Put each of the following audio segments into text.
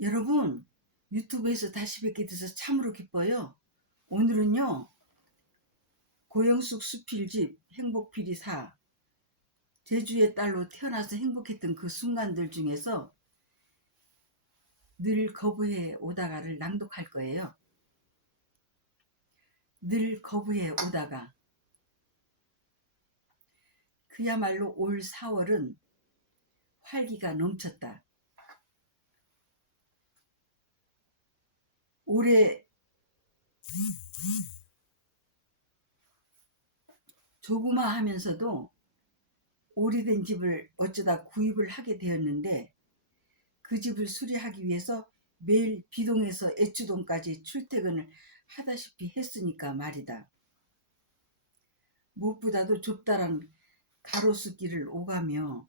여러분, 유튜브에서 다시 뵙게 돼서 참으로 기뻐요. 오늘은요, 고영숙 수필집 행복필이 사 제주의 딸로 태어나서 행복했던 그 순간들 중에서 늘 거부해 오다가를 낭독할 거예요. 늘 거부해 오다가. 그야말로 올 4월은 활기가 넘쳤다. 올해 조그마하면서도 오래된 집을 어쩌다 구입을 하게 되었는데, 그 집을 수리하기 위해서 매일 비동에서 애추동까지 출퇴근을 하다시피 했으니까 말이다. 무엇보다도 좁다란 가로수길을 오가며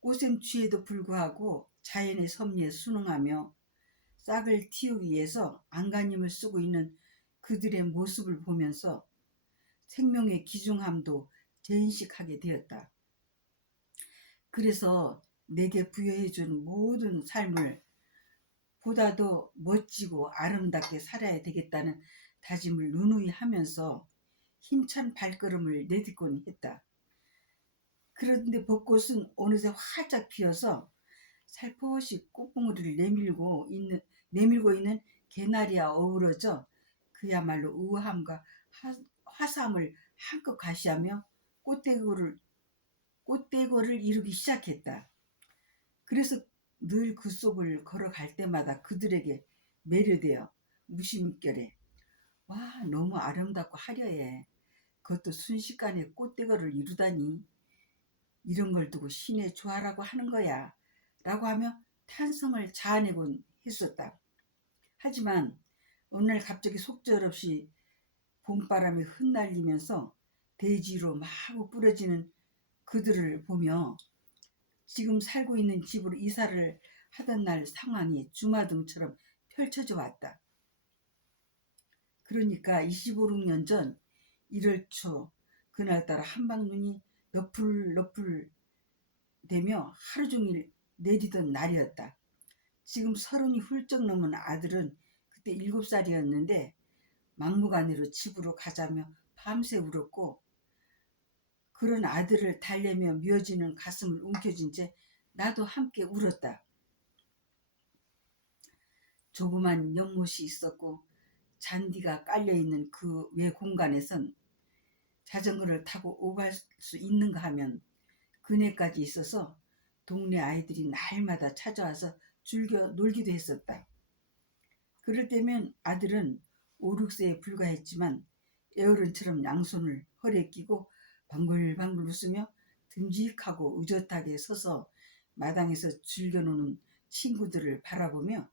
꽃샘추위에도 불구하고 자연의 섭리에 순응하며 싹을 틔우기 위해서 안간힘을 쓰고 있는 그들의 모습을 보면서 생명의 귀중함도 재인식하게 되었다. 그래서 내게 부여해준 모든 삶을 보다 더 멋지고 아름답게 살아야 되겠다는 다짐을 누누이 하면서 힘찬 발걸음을 내딛곤 했다. 그런데 벚꽃은 어느새 활짝 피어서 살포시 꽃봉오리를 내밀고 있는 개나리와 어우러져 그야말로 우아함과 화사함을 한껏 과시하며 꽃대고를 이루기 시작했다. 그래서 늘 그 속을 걸어갈 때마다 그들에게 매료되어 무심결에 와, 너무 아름답고 화려해. 그것도 순식간에 꽃대거를 이루다니. 이런 걸 두고 신의 조화라고 하는 거야. 라고 하며 탄성을 자아내곤 했었다. 하지만 어느 날 갑자기 속절없이 봄바람이 흩날리면서 대지로 마구 뿌려지는 그들을 보며 지금 살고 있는 집으로 이사를 하던 날 상황이 주마등처럼 펼쳐져 왔다. 그러니까 25년 전 1월 초 그날따라 한방눈이 너풀너풀 되며 하루 종일 내리던 날이었다. 지금 30이 훌쩍 넘은 아들은 그때 7살이었는데 막무가내로 집으로 가자며 밤새 울었고, 그런 아들을 달래며 미어지는 가슴을 움켜쥔 채 나도 함께 울었다. 조그만 연못이 있었고 잔디가 깔려있는 그 외 공간에선 자전거를 타고 오갈 수 있는가 하면 그네까지 있어서 동네 아이들이 날마다 찾아와서 즐겨 놀기도 했었다. 그럴 때면 아들은 5, 6세에 불과했지만 애어른처럼 양손을 허리에 끼고 방글방글 웃으며 듬직하고 의젓하게 서서 마당에서 즐겨노는 친구들을 바라보며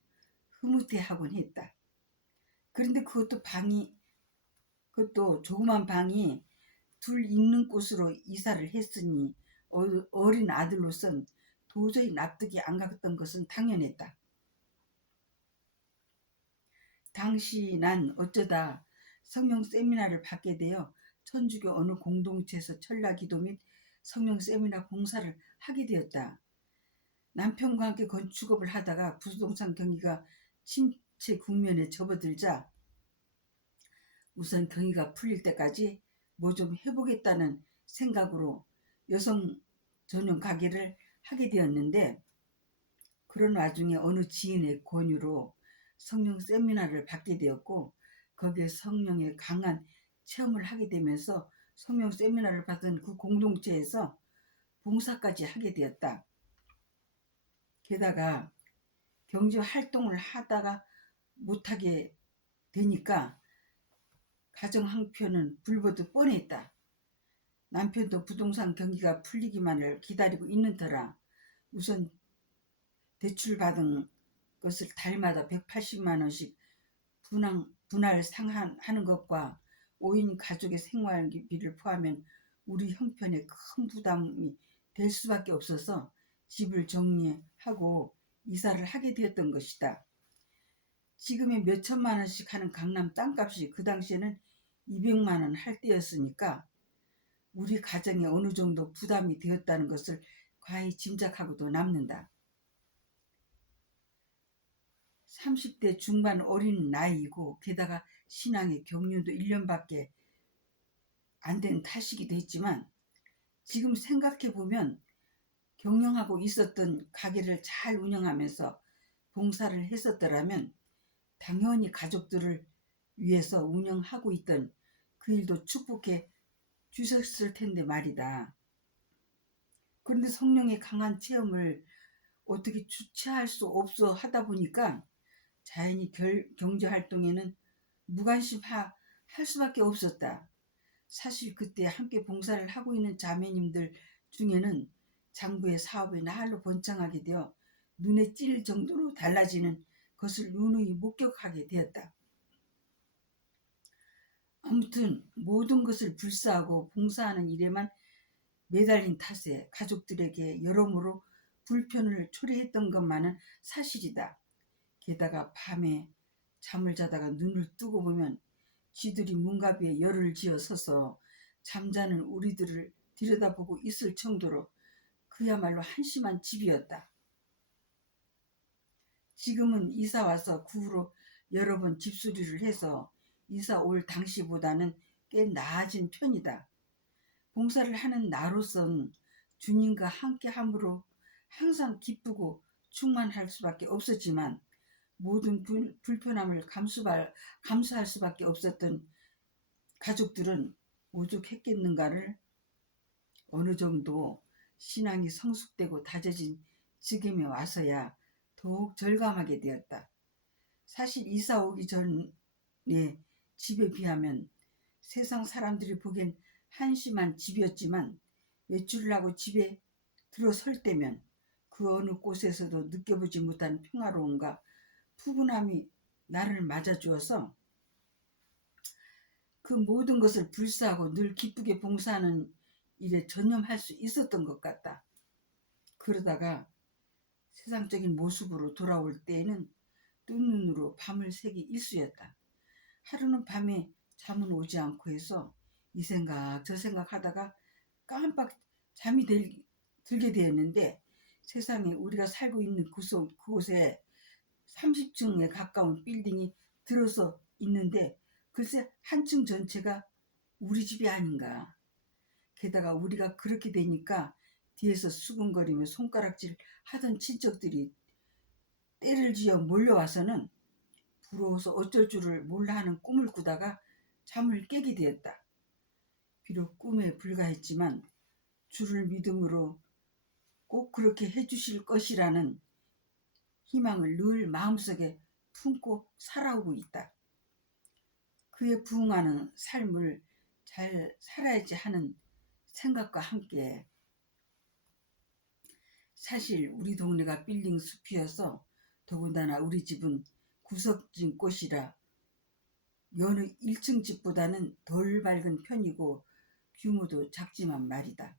흐뭇해하곤 했다. 그런데 그것도 조그만 방이 둘 있는 곳으로 이사를 했으니 어린 아들로선 도저히 납득이 안 갔던 것은 당연했다. 당시 난 어쩌다 성령 세미나를 받게 되어 천주교 어느 공동체에서 철야기도 및 성령 세미나 봉사를 하게 되었다. 남편과 함께 건축업을 하다가 부동산 경기가 침체 국면에 접어들자 우선 경기가 풀릴 때까지 뭐 좀 해보겠다는 생각으로 여성 전용 가게를 하게 되었는데, 그런 와중에 어느 지인의 권유로 성령 세미나를 받게 되었고, 거기에 성령의 강한 체험을 하게 되면서 성령 세미나를 받은 그 공동체에서 봉사까지 하게 되었다. 게다가 경제 활동을 하다가 못하게 되니까 가정 형편은 불보듯 뻔했다. 남편도 부동산 경기가 풀리기만을 기다리고 있는 터라 우선 대출받은 것을 달마다 180만 원씩 분할 상환하는 것과 5인 가족의 생활비를 포함한 우리 형편에 큰 부담이 될 수밖에 없어서 집을 정리하고 이사를 하게 되었던 것이다. 지금의 몇 천만 원씩 하는 강남 땅값이 그 당시에는 200만 원 할 때였으니까 우리 가정에 어느 정도 부담이 되었다는 것을 과히 짐작하고도 남는다. 30대 중반 어린 나이이고 게다가 신앙의 경륜도 1년밖에 안 된 탓이기도 했지만 지금 생각해보면 경영하고 있었던 가게를 잘 운영하면서 봉사를 했었더라면 당연히 가족들을 위해서 운영하고 있던 그 일도 축복해 주셨을 텐데 말이다. 그런데 성령의 강한 체험을 어떻게 주체할 수 없어 하다 보니까 자연히 경제활동에는 무관심할 수밖에 없었다. 사실 그때 함께 봉사를 하고 있는 자매님들 중에는 장부의 사업에 나홀로 번창하게 되어 눈에 띌 정도로 달라지는 것을 누누이 목격하게 되었다. 아무튼 모든 것을 불사하고 봉사하는 일에만 매달린 탓에 가족들에게 여러모로 불편을 초래했던 것만은 사실이다. 게다가 밤에 잠을 자다가 눈을 뜨고 보면 쥐들이 문가비에 열을 지어 서서 잠자는 우리들을 들여다보고 있을 정도로 그야말로 한심한 집이었다. 지금은 이사 와서 그 후로 여러 번 집수리를 해서 이사 올 당시보다는 꽤 나아진 편이다. 봉사를 하는 나로선 주님과 함께함으로 항상 기쁘고 충만할 수밖에 없었지만 모든 불편함을 감수할 수밖에 없었던 가족들은 오죽했겠는가를 어느 정도 신앙이 성숙되고 다져진 지금에 와서야 더욱 절감하게 되었다. 사실 이사 오기 전에 집에 비하면 세상 사람들이 보기엔 한심한 집이었지만 외출을 하고 집에 들어설 때면 그 어느 곳에서도 느껴보지 못한 평화로움과 푸근함이 나를 맞아주어서 그 모든 것을 불사하고 늘 기쁘게 봉사하는 일에 전념할 수 있었던 것 같다. 그러다가 세상적인 모습으로 돌아올 때에는 뜬 눈으로 밤을 새기 일쑤였다. 하루는 밤에 잠은 오지 않고 해서 이 생각 저 생각 하다가 깜빡 잠이 들게 되었는데 세상에 우리가 살고 있는 그곳에 30층에 가까운 빌딩이 들어서 있는데 글쎄 한 층 전체가 우리 집이 아닌가. 게다가 우리가 그렇게 되니까 뒤에서 수근거리며 손가락질 하던 친척들이 때를 지어 몰려와서는 부러워서 어쩔 줄을 몰라 하는 꿈을 꾸다가 잠을 깨게 되었다. 비록 꿈에 불과했지만 주를 믿음으로 꼭 그렇게 해주실 것이라는 희망을 늘 마음속에 품고 살아오고 있다. 그에 부응하는 삶을 잘 살아야지 하는 생각과 함께 사실 우리 동네가 빌딩 숲이어서 더군다나 우리 집은 구석진 곳이라 여느 1층 집보다는 덜 밝은 편이고 규모도 작지만 말이다.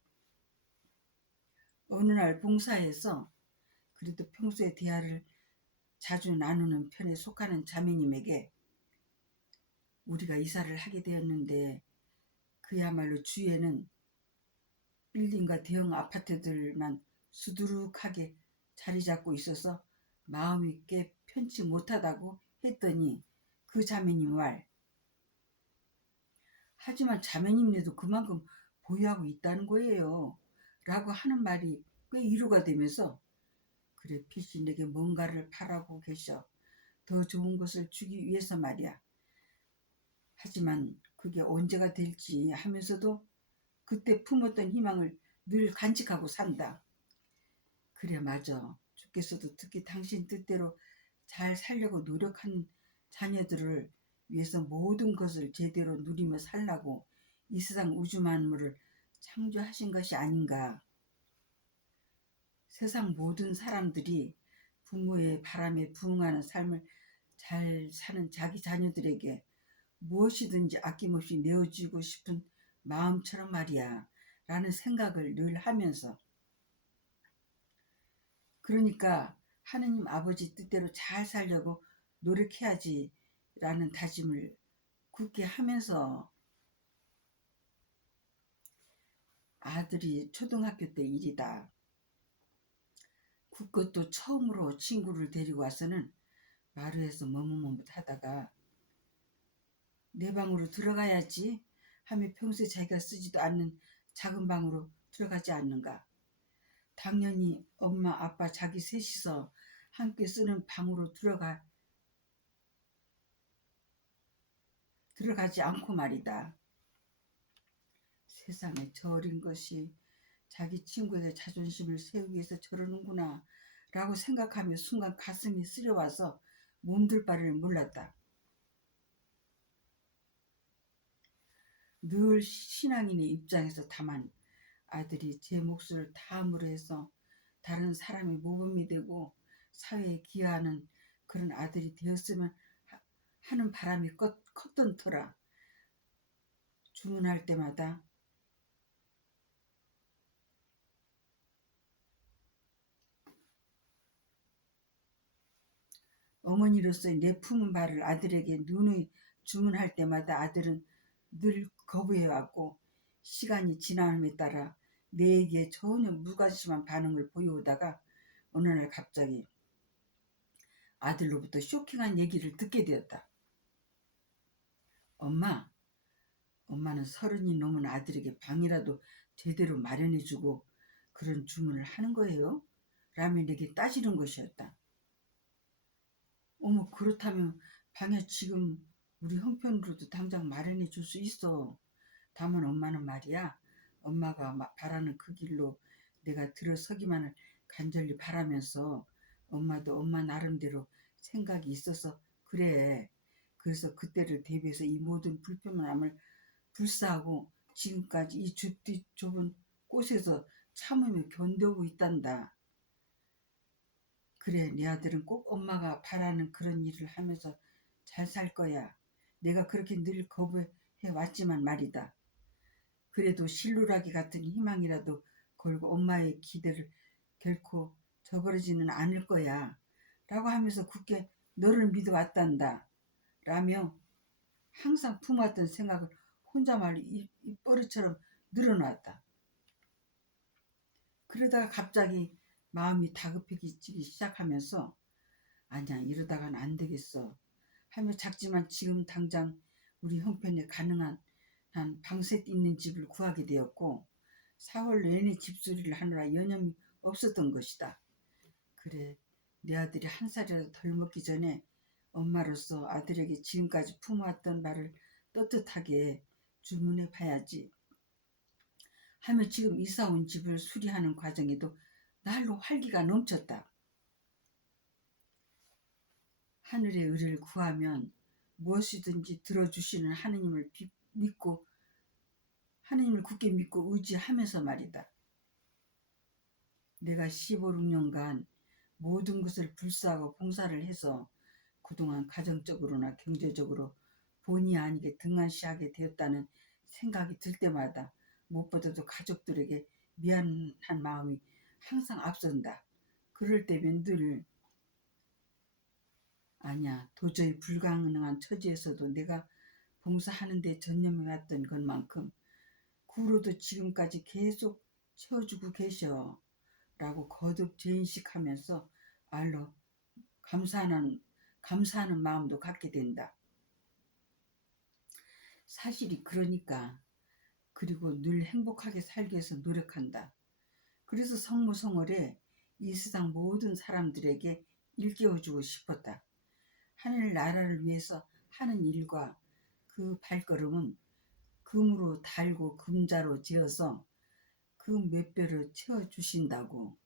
어느 날 봉사에서 그래도 평소에 대화를 자주 나누는 편에 속하는 자매님에게 우리가 이사를 하게 되었는데 그야말로 주위에는 빌딩과 대형 아파트들만 수두룩하게 자리 잡고 있어서 마음이 꽤 편치 못하다고 했더니 그 자매님 말 하지만 자매님네도 그만큼 보유하고 있다는 거예요 라고 하는 말이 꽤 위로가 되면서 그래 필시 내게 뭔가를 바라고 계셔 더 좋은 것을 주기 위해서 말이야. 하지만 그게 언제가 될지 하면서도 그때 품었던 희망을 늘 간직하고 산다. 그래 맞아. 주께서도 특히 당신 뜻대로 잘 살려고 노력한 자녀들을 위해서 모든 것을 제대로 누리며 살라고 이 세상 우주 만물을 창조하신 것이 아닌가. 세상 모든 사람들이 부모의 바람에 부응하는 삶을 잘 사는 자기 자녀들에게 무엇이든지 아낌없이 내어주고 싶은 마음처럼 말이야 라는 생각을 늘 하면서 그러니까 하느님 아버지 뜻대로 잘 살려고 노력해야지 라는 다짐을 굳게 하면서 아들이 초등학교 때 일이다. 그것도 처음으로 친구를 데리고 와서는 마루에서 머뭇머뭇하다가 내 방으로 들어가야지 하며 평소에 자기가 쓰지도 않는 작은 방으로 들어가지 않는가. 당연히 엄마 아빠 자기 셋이서 함께 쓰는 방으로 들어가지 않고 말이다. 세상에 저 어린 것이 자기 친구에게 자존심을 세우기 위해서 저러는구나 라고 생각하며 순간 가슴이 쓰려와서 몸둘 바를 몰랐다. 늘 신앙인의 입장에서 다만 아들이 제 몫을 다함으로 해서 다른 사람의 모범이 되고 사회에 기여하는 그런 아들이 되었으면 하는 바람이 컸던 터라 주문할 때마다 어머니로서의 내 품은 바를 아들에게 누누이 주문할 때마다 아들은 늘 거부해왔고 시간이 지남에 따라 내 얘기에 전혀 무관심한 반응을 보여오다가 어느 날 갑자기 아들로부터 쇼킹한 얘기를 듣게 되었다. 엄마는 30이 넘은 아들에게 방이라도 제대로 마련해주고 그런 주문을 하는 거예요? 라며 내게 따지는 것이었다. 어머, 그렇다면 방에 지금 우리 형편으로도 당장 마련해 줄 수 있어. 다만 엄마는 말이야, 엄마가 바라는 그 길로 내가 들어서기만을 간절히 바라면서 엄마도 엄마 나름대로 생각이 있어서 그래. 그래서 그때를 대비해서 이 모든 불편함을 불사하고 지금까지 이 좁디 좁은 곳에서 참으며 견뎌오고 있단다. 그래, 네 아들은 꼭 엄마가 바라는 그런 일을 하면서 잘 살 거야. 내가 그렇게 늘 거부해 왔지만 말이다. 그래도 실루라기 같은 희망이라도 걸고 엄마의 기대를 결코 저버리지는 않을 거야. 라고 하면서 굳게 너를 믿어왔단다. 라며 항상 품었던 생각을 혼자말로 입버릇처럼 늘어놨다. 그러다가 갑자기 마음이 다급해지기 시작하면서 아니야, 이러다간 안 되겠어 하며 작지만 지금 당장 우리 형편에 가능한 한 방셋 있는 집을 구하게 되었고 4월 내내 집수리를 하느라 여념이 없었던 것이다. 그래, 내 아들이 한 살이라도 덜 먹기 전에 엄마로서 아들에게 지금까지 품어왔던 말을 떳떳하게 주문해 봐야지 하며 지금 이사 온 집을 수리하는 과정에도 날로 활기가 넘쳤다. 하늘의 의를 구하면 무엇이든지 들어주시는 하느님을 굳게 믿고 의지하면서 말이다. 내가 15~16년간 모든 것을 불사하고 봉사를 해서 그동안 가정적으로나 경제적으로 본의 아니게 등한시하게 되었다는 생각이 들 때마다 무엇보다도 가족들에게 미안한 마음이 항상 앞선다. 그럴 때면 늘 아니야, 도저히 불가능한 처지에서도 내가 봉사하는 데 전념해왔던 것만큼 그 후로도 지금까지 계속 채워주고 계셔 라고 거듭 재인식하면서 알로 감사하는 마음도 갖게 된다. 사실이 그러니까. 그리고 늘 행복하게 살기 위해서 노력한다. 그래서 성모성월에 이 세상 모든 사람들에게 일깨워주고 싶었다. 하늘 나라를 위해서 하는 일과 그 발걸음은 금으로 달고 금자로 재어서 그 몇 배를 채워주신다고.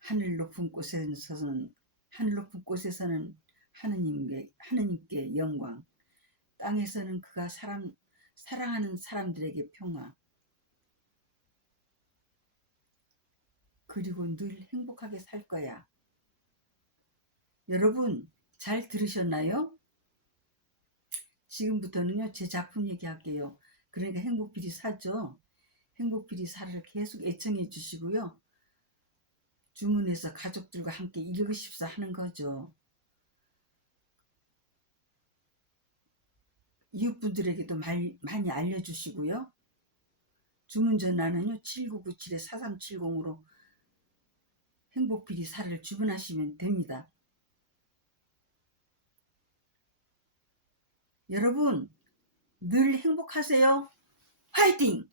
하늘 높은 곳에서는 하느님께 영광, 땅에서는 그가 사랑하는 사람들에게 평화, 그리고 늘 행복하게 살 거야. 여러분 잘 들으셨나요? 지금부터는요 제 작품 얘기할게요. 그러니까 행복비리사죠. 행복비리사를 계속 애청해 주시고요. 주문해서 가족들과 함께 읽으십사 하는 거죠. 이웃분들에게도 많이 알려주시고요. 주문 전화는요 7997-4370으로 행복비리사를 주문하시면 됩니다. 여러분 늘 행복하세요. 화이팅!